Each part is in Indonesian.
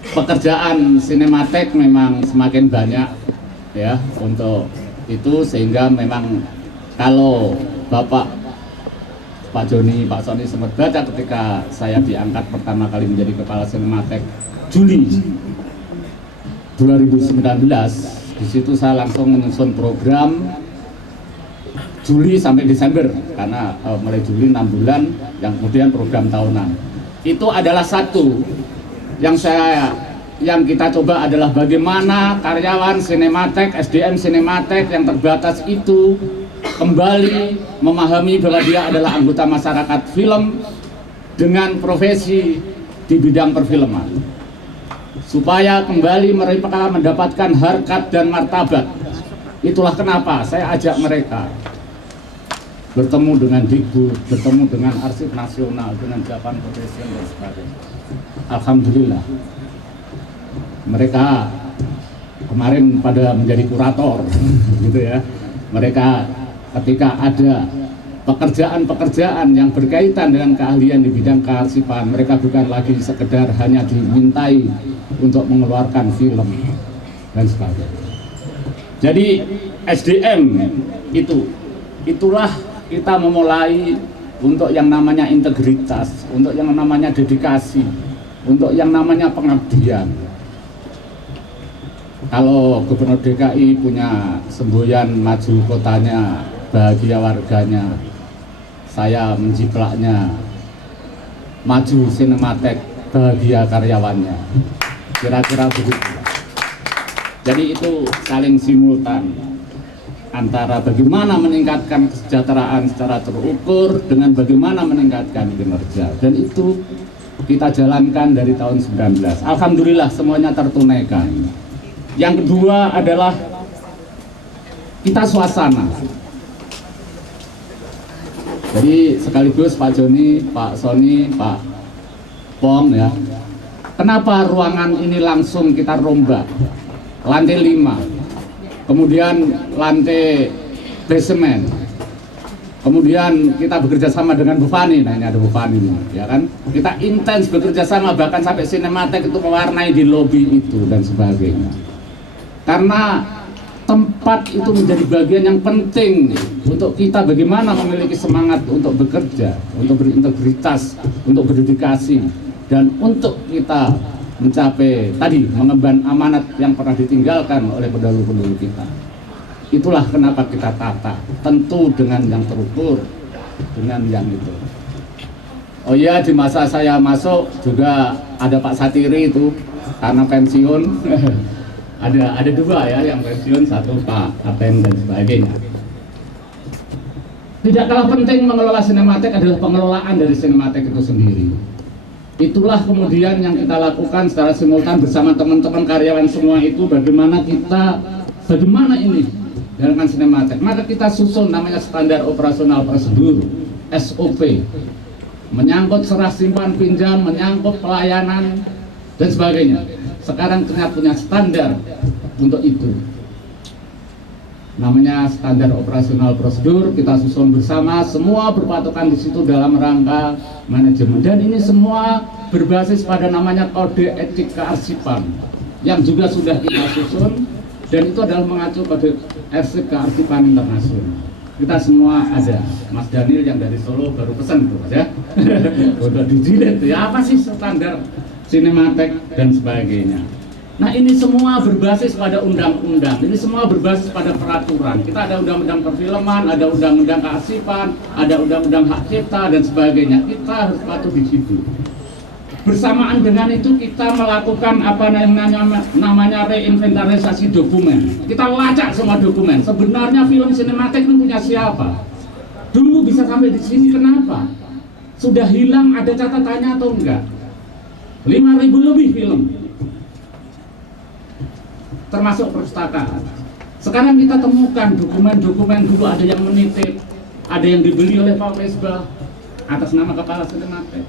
pekerjaan Sinematek memang semakin banyak ya untuk itu, sehingga memang kalau Pak Joni, Pak Sony sempat baca ketika saya diangkat pertama kali menjadi kepala Sinematek Juli 2019, di situ saya langsung menyusun program Juli sampai Desember, karena mulai Juli 6 bulan, yang kemudian program tahunan. Itu adalah satu yang kita coba adalah bagaimana karyawan Sinematek, SDM Sinematek yang terbatas itu kembali memahami bahwa dia adalah anggota masyarakat film dengan profesi di bidang perfilman, supaya kembali mereka mendapatkan harkat dan martabat. Itulah kenapa saya ajak mereka bertemu dengan Dikbud, bertemu dengan Arsip Nasional, dengan Japan Foundation dan sebagainya. Alhamdulillah, mereka kemarin pada menjadi kurator, gitu ya. Mereka ketika ada pekerjaan-pekerjaan yang berkaitan dengan keahlian di bidang kearsipan, mereka bukan lagi sekedar hanya dimintai untuk mengeluarkan film dan sebagainya. Jadi SDM itulah kita memulai untuk yang namanya integritas, untuk yang namanya dedikasi, untuk yang namanya pengabdian. Kalau Gubernur DKI punya semboyan maju kotanya, bahagia warganya, saya menjiplaknya maju Sinematek, bahagia karyawannya. Kira-kira begitu. Jadi itu saling simultan antara bagaimana meningkatkan kesejahteraan secara terukur dengan bagaimana meningkatkan kinerja, dan itu kita jalankan dari tahun 19. Alhamdulillah semuanya tertunaikan. Yang kedua adalah kita suasana. Jadi sekaligus Pak Joni, Pak Sony, Pak Pong ya, kenapa ruangan ini langsung kita rombak lantai 5, kemudian lantai basement, kemudian kita bekerja sama dengan Bu Fani. Nah, ini ada Bu Fani, ya kan? Kita intens bekerja sama, bahkan sampai Sinematek itu mewarnai di lobi itu dan sebagainya. Karena tempat itu menjadi bagian yang penting untuk kita bagaimana memiliki semangat untuk bekerja, untuk berintegritas, untuk berdedikasi, dan untuk kita mencapai tadi mengemban amanat yang pernah ditinggalkan oleh pendahulu-pendahulu kita. Itulah kenapa kita tata, tentu dengan yang terukur, dengan yang itu. Oh iya, di masa saya masuk juga ada Pak Satiri itu karena pensiun. ada dua ya yang pensiun, satu Pak Aten dan sebagainya. Tidak kalah penting mengelola Sinematek adalah pengelolaan dari Sinematek itu sendiri. Itulah kemudian yang kita lakukan secara simultan bersama teman-teman karyawan semua itu, bagaimana ini dalam Sinematek. Maka kita susun namanya standar operasional prosedur, SOP, menyangkut serah simpan pinjam, menyangkut pelayanan dan sebagainya. Sekarang kita punya standar untuk itu, namanya standar operasional prosedur. Kita susun bersama, semua berpatokan di situ dalam rangka manajemen, dan ini semua berbasis pada namanya kode etik kearsipan yang juga sudah kita susun, dan itu adalah mengacu pada etik kearsipan internasional. Kita semua ada. Mas Daniel yang dari Solo baru pesan tuh ya, udah dijilid ya, apa sih standar Sinematek dan sebagainya. Nah, ini semua berbasis pada undang-undang, ini semua berbasis pada peraturan. Kita ada undang-undang perfilman, ada undang-undang kearsipan, ada undang-undang hak cipta dan sebagainya. Kita harus patuh di situ. Bersamaan dengan itu kita melakukan apa yang namanya reinventarisasi dokumen. Kita lacak semua dokumen. Sebenarnya film Sinematek ini punya siapa? Dulu bisa sampai di sini kenapa? Sudah hilang, ada catatannya atau enggak? 5.000 lebih film, termasuk perpustakaan. Sekarang kita temukan dokumen-dokumen dulu ada yang menitip, ada yang dibeli oleh Pak Mesbah atas nama Kepala Sinematek.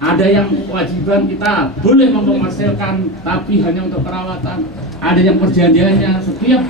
Ada yang kewajiban kita boleh mengkomersilkan tapi hanya untuk perawatan. Ada yang perjanjiannya setiap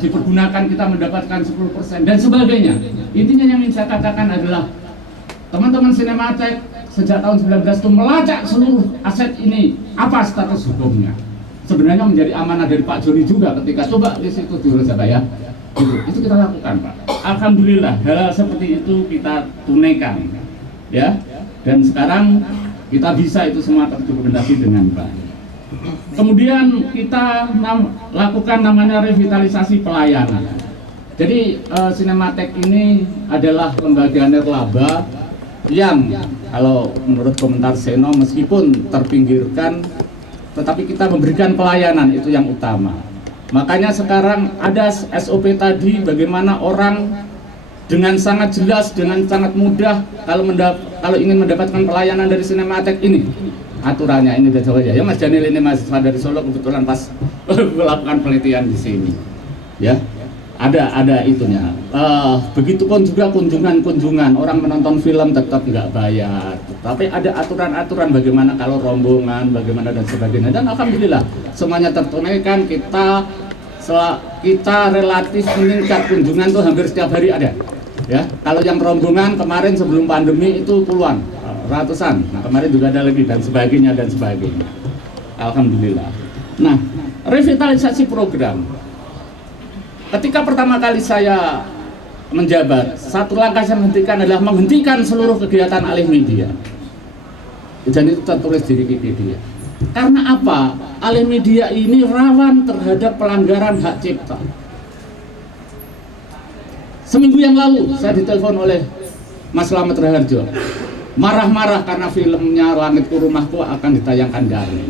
dipergunakan kita mendapatkan 10% dan sebagainya. Intinya yang ingin saya katakan adalah teman-teman Sinematek sejak tahun 19 itu melacak seluruh aset ini, apa status hukumnya. Sebenarnya menjadi amanah dari Pak Joni juga ketika coba di situ dulu Pak ya. Itu kita lakukan Pak. Alhamdulillah hal seperti itu kita tunaikan ya. Dan sekarang kita bisa itu semua terdokumentasi dengan baik. Kemudian kita lakukan namanya revitalisasi pelayanan. Jadi Cinematek ini adalah lembaga nirlaba yang kalau menurut komentar Seno meskipun terpinggirkan, tetapi kita memberikan pelayanan, itu yang utama. Makanya sekarang ada SOP tadi bagaimana orang dengan sangat jelas, dengan sangat mudah kalau ingin mendapatkan pelayanan dari Cinematek ini. Aturannya ini sudah ya Mas Daniel ini mahasiswa dari Solo kebetulan pas melakukan penelitian di sini. Ya. Ada itunya. Begitupun juga kunjungan orang menonton film tetap nggak bayar. Tapi ada aturan-aturan bagaimana kalau rombongan, bagaimana dan sebagainya. Dan alhamdulillah semuanya tertunaikan. Kita relatif meningkat kunjungan tuh hampir setiap hari ada. Ya, kalau yang rombongan kemarin sebelum pandemi itu puluhan, ratusan. Nah kemarin juga ada lagi dan sebagainya dan sebagainya. Alhamdulillah. Nah, revitalisasi program. Ketika pertama kali saya menjabat, satu langkah saya menghentikan adalah menghentikan seluruh kegiatan alih media. Dan itu tertulis di Wikipedia. Karena apa? Alih media ini rawan terhadap pelanggaran hak cipta. Seminggu yang lalu saya ditelepon oleh Mas Slamet Raharjo, marah-marah karena filmnya Langitku Rumahku akan ditayangkan dari.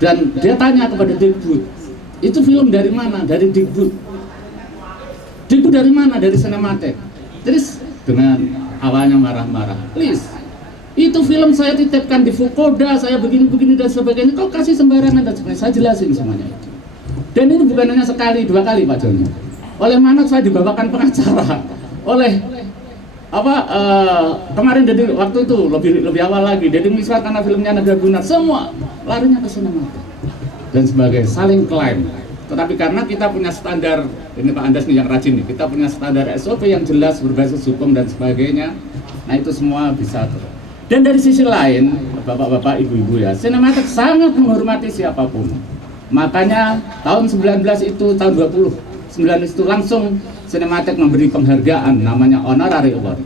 Dan dia tanya kepada Dikbud, itu film dari mana? Dari Dikbud. Dikbud dari mana? Dari Cinematek. Terus dengan awalnya marah-marah, please, itu film saya titipkan di Fukoda, saya begini-begini dan sebagainya, kau kasih sembarangan dan sebagainya. Saya jelasin semuanya itu. Dan ini bukan hanya sekali, 2 kali Pak Joni. Oleh mana saya dibawakan pengacara, oleh kemarin dari waktu itu lebih awal lagi, Deddy Miswar karena filmnya Naga Gunar, semua larinya ke Cinematek dan sebagai saling klaim. Tetapi karena kita punya standar, ini Pak Andas nih yang rajin nih, kita punya standar SOP yang jelas berbasis hukum dan sebagainya. Nah itu semua bisa terus. Dan dari sisi lain, bapak-bapak, ibu-ibu ya, Cinematek sangat menghormati siapapun. Makanya tahun 19 itu, tahun 19 itu langsung Cinematek memberi penghargaan namanya Honorary Award,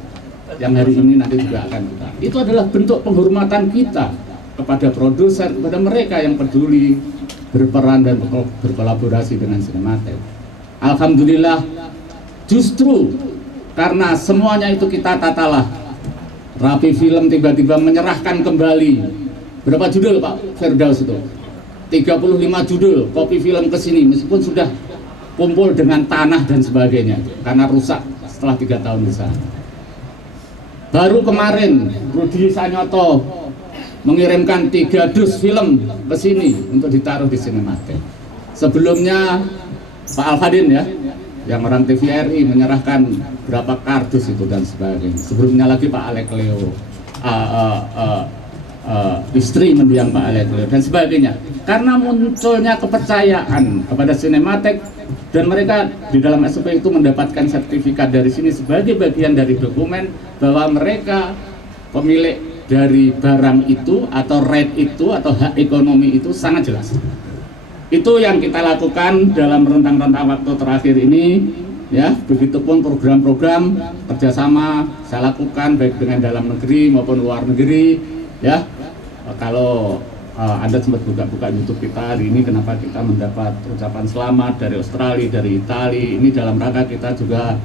yang hari ini nanti juga akan kita. Itu adalah bentuk penghormatan kita kepada produser, kepada mereka yang peduli berperan dan berkolaborasi dengan Cinematek. Alhamdulillah, justru karena semuanya itu kita tatalah, Rapi Film tiba-tiba menyerahkan kembali berapa judul Pak Firdaus itu? 35 judul Kopi Film ke sini meskipun sudah kumpul dengan tanah dan sebagainya karena rusak setelah 3 tahun di sana. Baru kemarin Rudi Sanyoto mengirimkan 3 dus film ke sini untuk ditaruh di Cinematek. Sebelumnya Pak Alfadin ya, yang orang TVRI menyerahkan berapa kardus itu dan sebagainya. Sebelumnya lagi Pak Alek Leo, istri mendiang Pak Alek Leo dan sebagainya. Karena munculnya kepercayaan kepada Cinematek dan mereka di dalam SOP itu mendapatkan sertifikat dari sini sebagai bagian dari dokumen bahwa mereka pemilik dari barang itu atau right itu atau hak ekonomi itu sangat jelas. Itu yang kita lakukan dalam rentang-rentang waktu terakhir ini ya. Begitupun program-program kerjasama saya lakukan baik dengan dalam negeri maupun luar negeri ya. Kalau Anda sempat buka-buka YouTube kita hari ini, kenapa kita mendapat ucapan selamat dari Australia, dari Italia, ini dalam rangka kita juga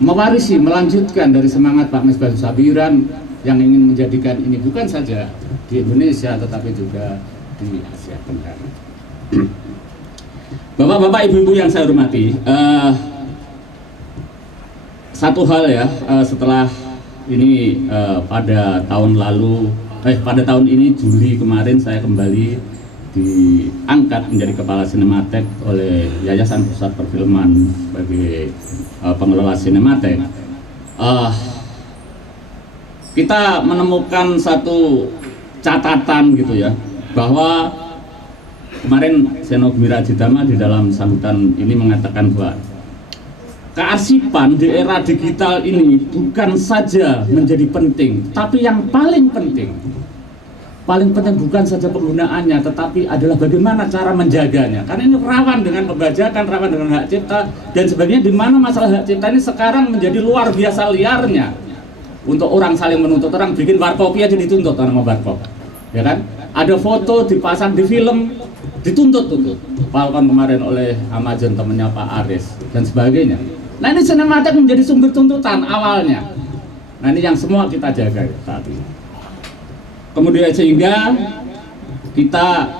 mewarisi, melanjutkan dari semangat Pak Misbah Sabiran yang ingin menjadikan ini bukan saja di Indonesia tetapi juga di Asia Tenggara. Bapak-bapak, ibu-ibu yang saya hormati, satu hal ya, setelah ini pada tahun ini Juli kemarin saya kembali diangkat menjadi kepala Cinematek oleh Yayasan Pusat Perfilman sebagai pengelola Cinematek. Kita menemukan satu catatan gitu ya, bahwa kemarin Seno Gembira Jitama di dalam sambutan ini mengatakan bahwa kearsipan di era digital ini bukan saja menjadi penting, tapi yang paling penting bukan saja penggunaannya, tetapi adalah bagaimana cara menjaganya. Karena ini rawan dengan pembajakan, rawan dengan hak cipta dan sebagainya, di mana masalah hak cipta ini sekarang menjadi luar biasa liarnya. Untuk orang saling menuntut, orang bikin warkopi aja dituntut orang mau warkop, ya kan? Ada foto dipasang di film, dituntut tuh. Falcon kemarin oleh Amazon temennya Pak Aris dan sebagainya. Nah ini sinematik menjadi sumber tuntutan awalnya. Nah ini yang semua kita jaga saat ini. Kemudian sehingga kita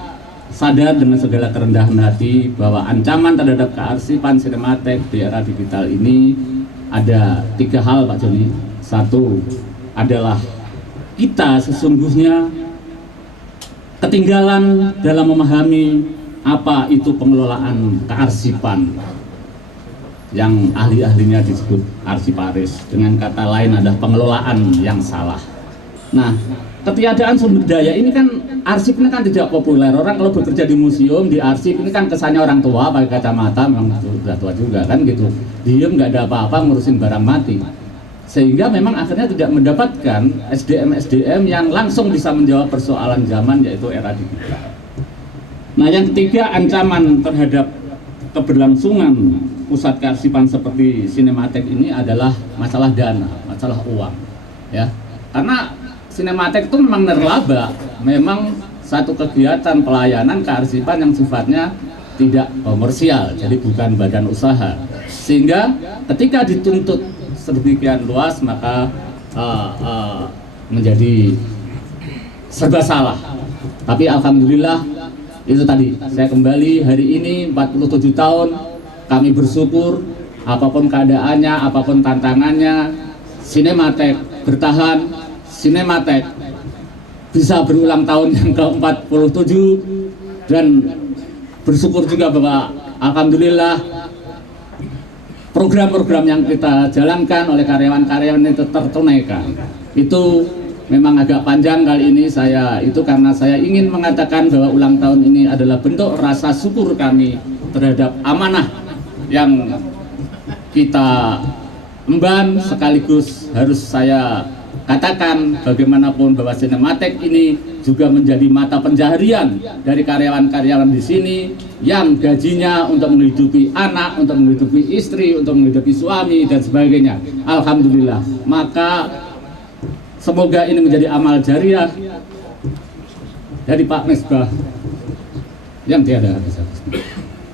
sadar dengan segala kerendahan hati bahwa ancaman terhadap kearsipan sinematik di era digital ini ada 3 hal Pak Joni. Satu adalah kita sesungguhnya ketinggalan dalam memahami apa itu pengelolaan kearsipan yang ahli-ahlinya disebut arsiparis, dengan kata lain adalah pengelolaan yang salah. Nah, ketiadaan sumber daya ini kan, arsip ini kan tidak populer. Orang kalau bekerja di museum, di arsip ini kan kesannya orang tua pakai kacamata, memang sudah tua juga kan gitu. Diem nggak ada apa-apa ngurusin barang mati. Sehingga memang akhirnya tidak mendapatkan SDM-SDM yang langsung bisa menjawab persoalan zaman, yaitu era digital. Nah, yang ketiga, ancaman terhadap keberlangsungan pusat kearsipan seperti sinematik ini adalah masalah dana, masalah uang, ya. Karena sinematik itu memang nirlaba, memang satu kegiatan pelayanan kearsipan yang sifatnya tidak komersial, jadi bukan badan usaha. Sehingga ketika dituntut sedemikian luas, maka menjadi serba salah. Tapi alhamdulillah, itu tadi saya kembali hari ini 47 tahun kami bersyukur, apapun keadaannya, apapun tantangannya, sinematik bertahan, sinematik bisa berulang tahun yang ke-47, dan bersyukur juga bahwa alhamdulillah program-program yang kita jalankan oleh karyawan-karyawan itu tertunaikan. Itu memang agak panjang kali ini saya itu karena saya ingin mengatakan bahwa ulang tahun ini adalah bentuk rasa syukur kami terhadap amanah yang kita emban, sekaligus harus saya katakan bagaimanapun bahwa sinematik ini juga menjadi mata pencaharian dari karyawan-karyawan di sini yang gajinya untuk menghidupi anak, untuk menghidupi istri, untuk menghidupi suami dan sebagainya. Alhamdulillah. Maka semoga ini menjadi amal jariah dari Pak Misbah yang tiada habis.